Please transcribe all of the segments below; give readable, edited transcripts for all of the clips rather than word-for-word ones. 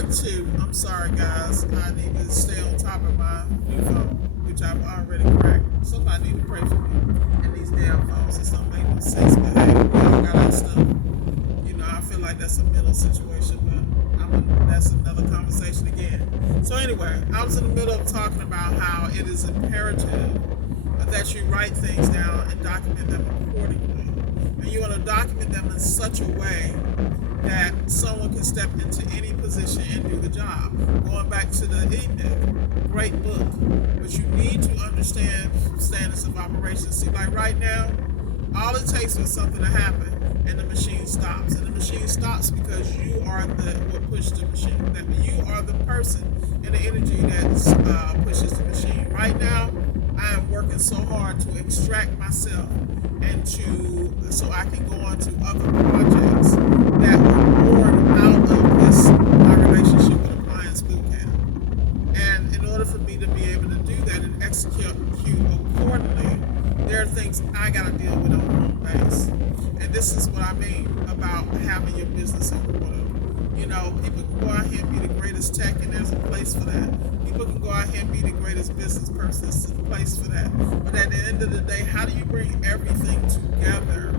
part two. I'm sorry, guys. I need to stay on top of my new phone, which I've already cracked. Somebody need to pray for me. And these damn phones just don't make no sense. But hey, we all got our stuff. I feel like that's a middle situation, but that's another conversation again. So anyway, I was in the middle of talking about how it is imperative that you write things down and document them accordingly. And you want to document them in such a way that someone can step into any position and do the job. Going back to the ENIC, great book, but you need to understand standards of operation. See, like right now, all it takes for something to happen and the machine stops. And the machine stops because you are what pushed the machine. That you are the person and the energy that pushes the machine. Right now, I am working so hard to extract myself and so I can go on to other projects that were born out of this my relationship with Appliance Bootcamp. And in order for me to be able to do that and execute accordingly, there are things I got to deal with on home base. And this is what I mean about having your business in order. People can go out here and be the greatest tech, and there's a place for that. People can go out here and be the greatest business person, there's a place for that. But at the end of the day, how do you bring everything together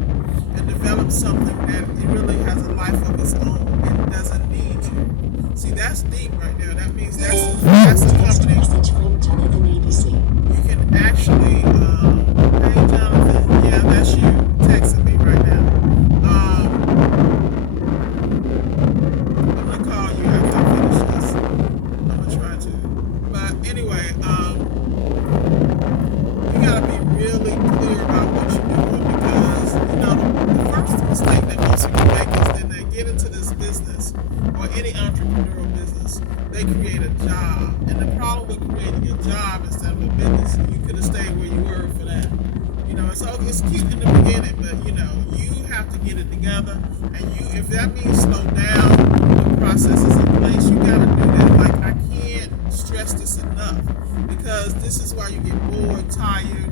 and develop something that it really has a life of its own and doesn't need you? See, that's deep right there. That means that's the company. You can actually, hey Jonathan, yeah, that's you texting me right now. I'm gonna call you after I finish this. I'm gonna try to. But anyway, you gotta be really clear about what you're doing because, the first mistake that most people make is then they get into this business or any entrepreneurial business, they create a job. And the problem with creating a job instead of a business, you could have stayed where you were for that. It's cute in the beginning, but you have to get it together. And if that means slow down the processes in place, you gotta do that. Like, I can't stress this enough because this is why you get bored, tired.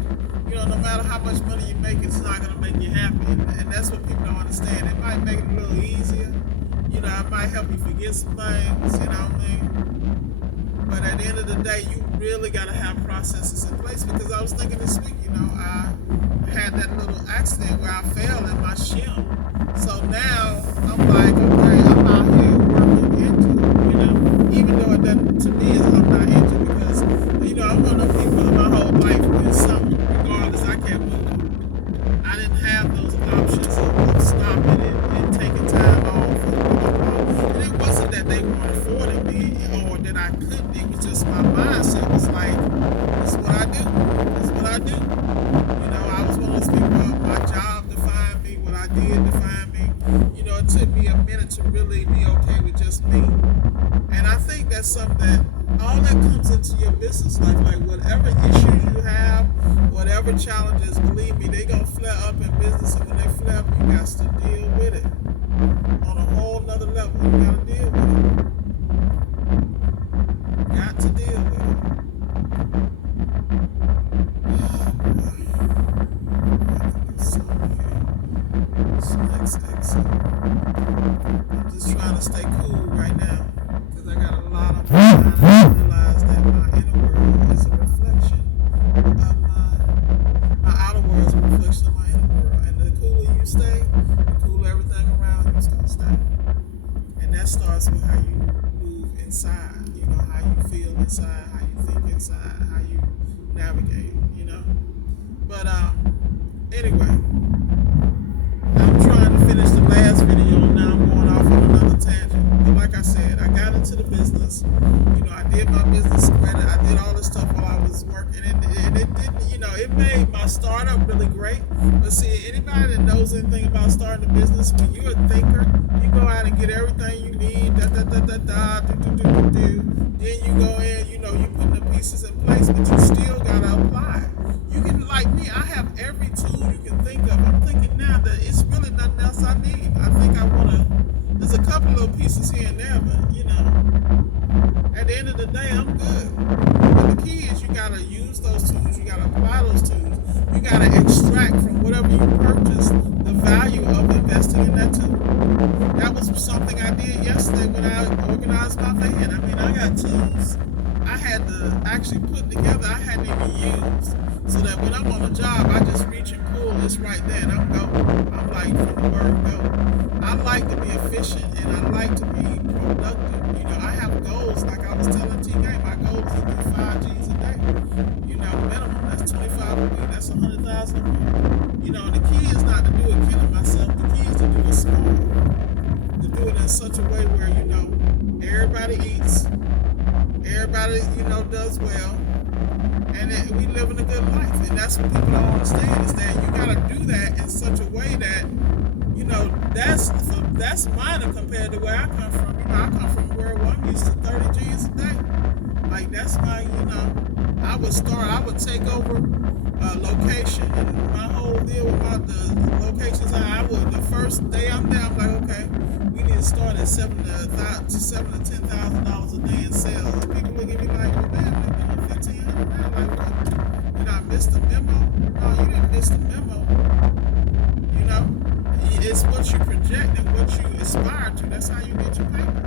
No matter how much money you make, it's not gonna make you happy. And that's what people don't understand. It might make it a little easier. It might help you forget some things, you know what I mean? But at the end of the day, you really got to have processes in place because I was thinking this week, I had that little accident where I fell in my shim. So now I'm like, okay, I'm out here working into it, even though it doesn't, to me, I'm not into it because, I'm one of those people in my whole life doing something, regardless, I kept moving. I didn't have those options of stopping and taking time off. And it wasn't that they weren't affording me or that I couldn't. It was just my mindset was like, this is what I do. This is what I do. I was one of those people, my job defined me, what I did defined me. It took me a minute to really be okay with just me. And I think that's something that all that comes into your business life, like whatever issues you have, whatever challenges, believe me, they gonna flare up in business, and when they flare up, you got to deal with it on a whole nother level. You gotta deal with it. Got to deal with it. Next exit. I'm just trying to stay cool right now because I got a lot of time to realize that my inner world is a reflection of my outer world is a reflection of my inner world. And the cooler you stay, the cooler everything around you is going to stay. And that starts with how you move inside, how you feel inside, how you think inside, how you navigate, But anyway, I'm trying to finish the last video, and now I'm going off on another tangent. But like I said, I got into the business. I did my business credit. I did all this stuff while I was working, and it didn't, it made my startup really great. But see, anybody that knows anything about starting a business, when you're a thinker, you go out and get everything you need, Then you go in, you put the pieces in place, but you still gotta apply it. You can, like me, I have every tool you can think of. I'm thinking now that it's really nothing else I need. I think I want to There's a couple little pieces here and there, but at the end of the day, I'm good. But the key is you gotta use those tools, you gotta apply those tools, you gotta extract from whatever you purchase the value of investing in that tool. That was something I did yesterday when I organized my van. I mean, I got tools I had to actually put together, I hadn't even used, so that when I'm on a job, I just reach and pull this right there, and I'm going. I'm like, from the word go. I like to be efficient, and I like to be productive. I have goals, like I was telling TK, my goal is to do 5 G's a day. Minimum, that's 25 a week, that's 100,000 a week. The key is not to do it killing myself, the key is to do it small. To do it in such a way where, everybody eats, everybody, does well, and we live in a good life. And that's what people don't understand, is that you got to do that in such a way that, that's minor compared to where I come from. I come from where I'm used to 30 G's a day. Like, that's my, I would take over a location, and my whole deal about the locations, the first day I'm there, I'm like, okay, we need to start at $7,000 to $10,000 a day in sales. And people look at me like, well, damn, they're doing 1,500 now. Like, what? Did I miss the memo? No, you didn't miss the memo. It's what you project and what you aspire to. That's how you get your paper.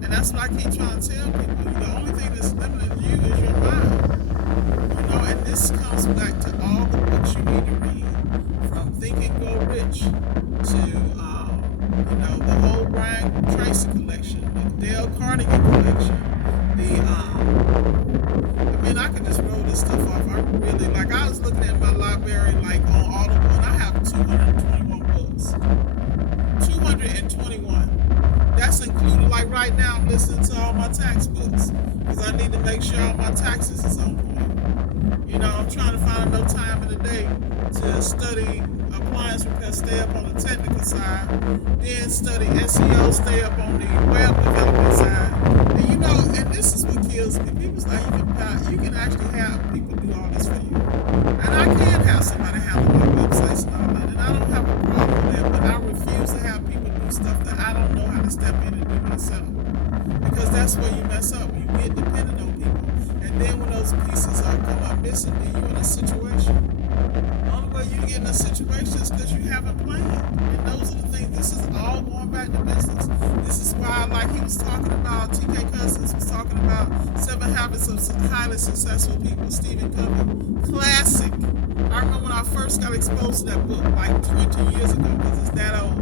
And that's what I keep trying to tell people. The only thing that's limiting you is your mind. And this comes back to all the books you need to read, from Think and Grow Rich to the whole Brian Tracy collection, the Dale Carnegie collection, I could just roll this stuff off. I was looking at my library, like on Audible, and I have 221 books. 221. That's included, like right now, I'm listening to all my tax books, because I need to make sure all my taxes is on point. I'm trying to find enough time in the day to study appliance repair, stay up on the technical side, then study SEO, stay up on the web development side. And this is what kills me. People's like, you can actually have people do all this for you. And I can have somebody handle my websites and all that, and I don't have a problem with that, but I refuse to have people do stuff that I don't know how to step in and do myself. Because that's where you mess up. You get dependent on people. And then when those pieces come up missing, then you're in a situation. The only way you get in a situation is because you haven't planned. And those are the things, this is all going back to business. This is why, like he was talking about, TK Cousins was talking about 7 Habits of Highly Successful People, Stephen Covey. Classic. I remember when I first got exposed to that book, like 20 years ago, because it's that old.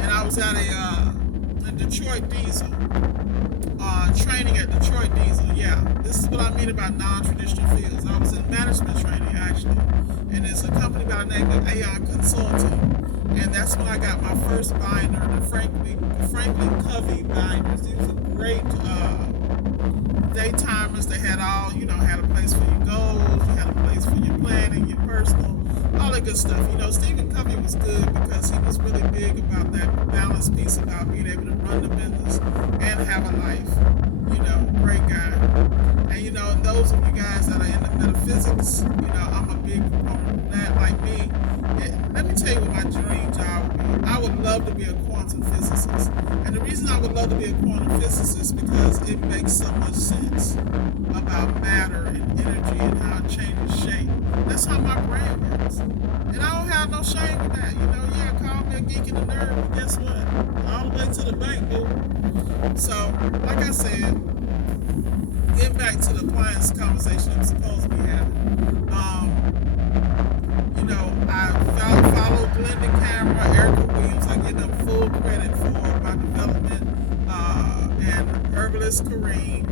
And I was at a Detroit Diesel. Training at Detroit Diesel, yeah. This is what I mean about non-traditional fields. I was in management training, actually. And it's a company by the name of Aon Consulting. And that's when I got my first binder, the Franklin Covey binders. These were great daytimers. They had all, had a place for your goals, you had a place for your planning, your personal, all that good stuff. Stephen Covey was good because he was really big about that balance piece about being able to run the business and have a life. Great guy. And those of you guys that are into metaphysics, I'm a big proponent of that, like me. And let me tell you what my dream job would be. I would love to be a quantum physicist. And the reason I would love to be a quantum physicist is because it makes so much sense about matter and energy and how it changes shape. That's how my brain works. And I don't have no shame with that. Call me a geek and a nerd, but guess what? All the way to the bank, boo. So, like I said, getting back to the appliance conversation I'm supposed to be having. I follow Glendon Camera, Erica Williams. I give them full credit for my development, and Herbalist Kareem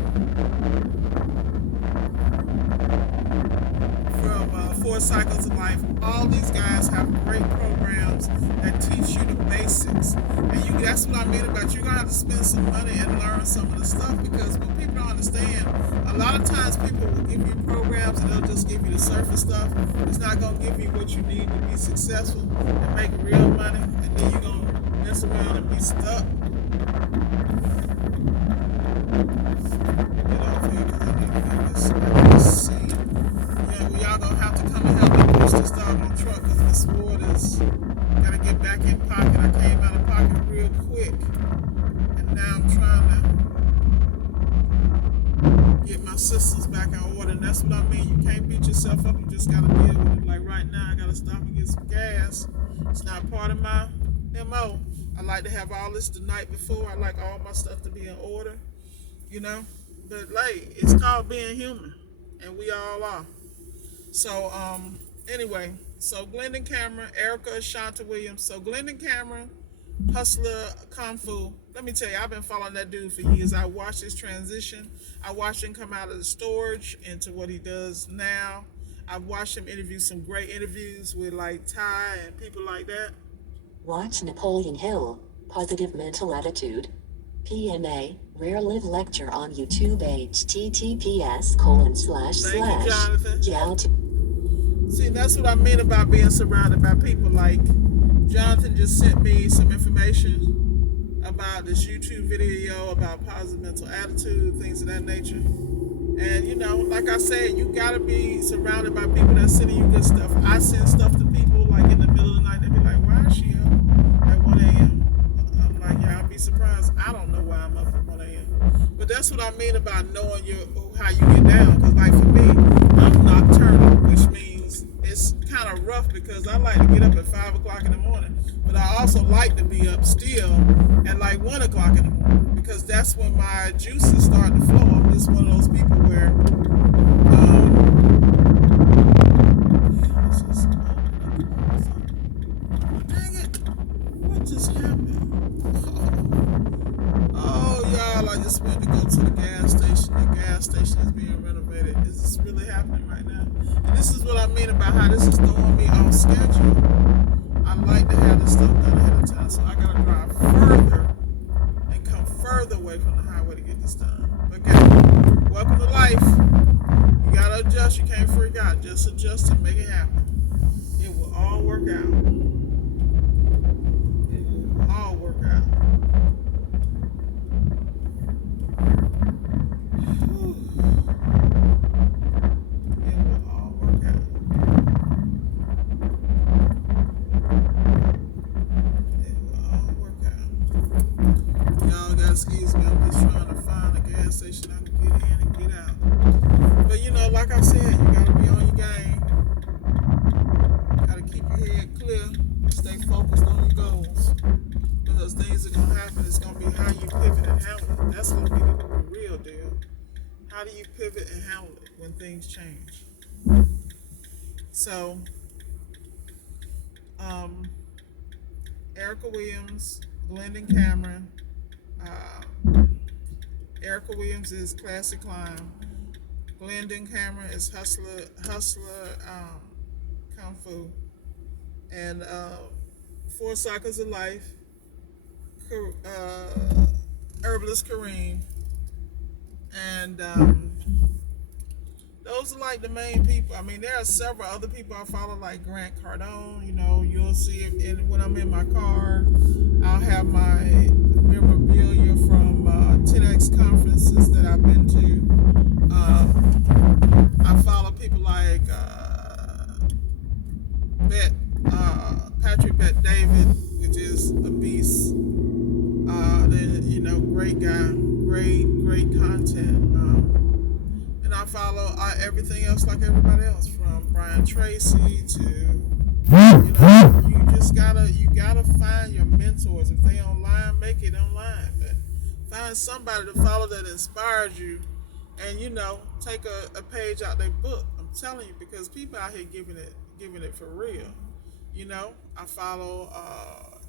from 4 Cycles of Life. All these guys have great programs that teach you the basics. And that's what I mean about you're going to have to spend some money and learn some of the stuff, because what people don't understand, a lot of times people will give you programs and they'll just give you the surface stuff. It's not going to give you what you need to be successful and make real money, and then you're going to mess around and be stuck. Get off here because I need to get this. I can see. Y'all going to have to come and help me push this dog on truck, because this wood is got to get back in pocket. I came out of pocket real real quick, and now I'm trying to get my systems back in order. And that's what I mean. You can't beat yourself up. You just gotta deal with it. Like right now, I gotta stop and get some gas. It's not part of my MO. I like to have all this the night before. I like all my stuff to be in order, you know. But like, it's called being human, and we all are. So anyway, so Glendon Cameron, Erica Shanta Williams. So Glendon Cameron, Hustler Kung Fu. Let me tell you, I've been following that dude for years. I watched his transition. I watched him come out of the storage into what he does now. I've watched him interview some great interviews with like Ty and people like that. Watch Napoleon Hill, Positive Mental Attitude. PMA, Rare Live Lecture on YouTube Thank you, Jonathan. https://. See, that's what I mean about being surrounded by people. Like, Jonathan just sent me some information about this YouTube video about positive mental attitude, things of that nature. And, you know, like I said, you got to be surrounded by people that sending you good stuff. I send stuff to people, like, in the middle of the night. They be like, why is she up at 1 a.m.? I'm like, yeah, I'll be surprised. I don't know why I'm up at 1 a.m. But that's what I mean about knowing how you get down. Because, like, for me, I'm nocturnal, which means it's kind of rough because I like to get up at 5 o'clock in the morning. But I also like to be up still at like 1 o'clock in the morning because that's when my juices start to flow. I'm just one of those people where, dang it, what just happened? Oh, y'all, I just went to go to the gas station. The gas station is being renovated. Is this really happening right now? And this is what I mean about how this is throwing me off schedule. I like to have this stuff done ahead of time, so I gotta drive further and come further away from the highway to get this done. Okay, welcome to life. You gotta adjust. You can't freak out. Just adjust and make it happen. It will all work out. It will all work out. Whew. It will all work out. Y'all gotta excuse me, I'm just trying to find a gas station I can get in and get out. But you know, like I said, you gotta be on your game. Gotta keep your head clear, stay focused on your goals. Because things are gonna happen, it's gonna be how you pivot and handle it. That's gonna be the real deal. How do you pivot and handle it when things change? So, Erica Williams, Glendon Cameron. Erica Williams is Classic Climb. Glendon Cameron is Hustler Kung Fu. And Four Cycles of Life, Herbalist Kareem. And those are like the main people. I mean, there are several other people I follow, like Grant Cardone. You know, you'll see it when I'm in my car. I'll have my memorabilia from 10X conferences that I've been to. I follow people like Patrick Bet David, which is a beast. You know, great guy, great content. And I follow everything else like everybody else, from Brian Tracy to, you know, you gotta find your mentors. If they online, make it online. But find somebody to follow that inspires you, and you know, take a page out their book. I'm telling you, because people out here giving it for real. You know, I follow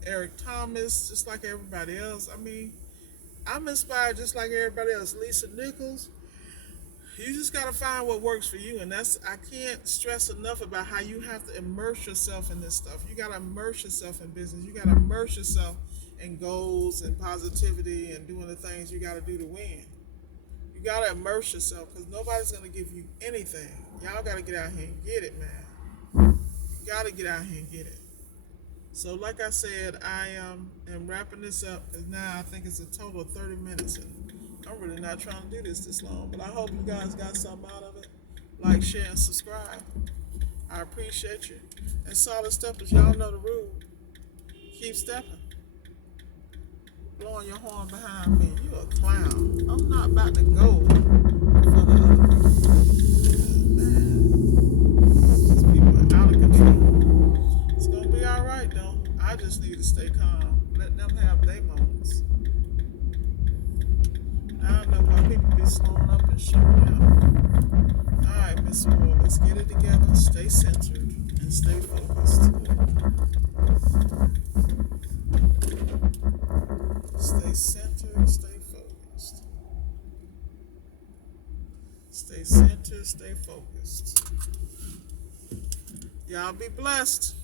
Eric Thomas just like everybody else. I mean, I'm inspired just like everybody else. Lisa Nichols. You just gotta find what works for you, and I can't stress enough about how you have to immerse yourself in this stuff. You gotta immerse yourself in business. You gotta immerse yourself in goals and positivity and doing the things you gotta do to win. You gotta immerse yourself because nobody's gonna give you anything. Y'all gotta get out here and get it, man. You gotta get out here and get it. So, like I said, I am wrapping this up because now I think it's a total of 30 minutes. And I'm really not trying to do this long, but I hope you guys got something out of it. Like, share, and subscribe. I appreciate you. And solid steppers, y'all know the rule. Keep stepping. blowing your horn behind me. You a clown. I'm not about to go for the other people. Man, these people are out of control. It's gonna be all right though. I just need to stay calm. Let them have their moments. I don't know why people be slowing up and showing out. All right, Miss Moore, let's get it together. Stay centered and stay focused. Stay centered, stay focused. Stay centered, stay focused. Y'all be blessed.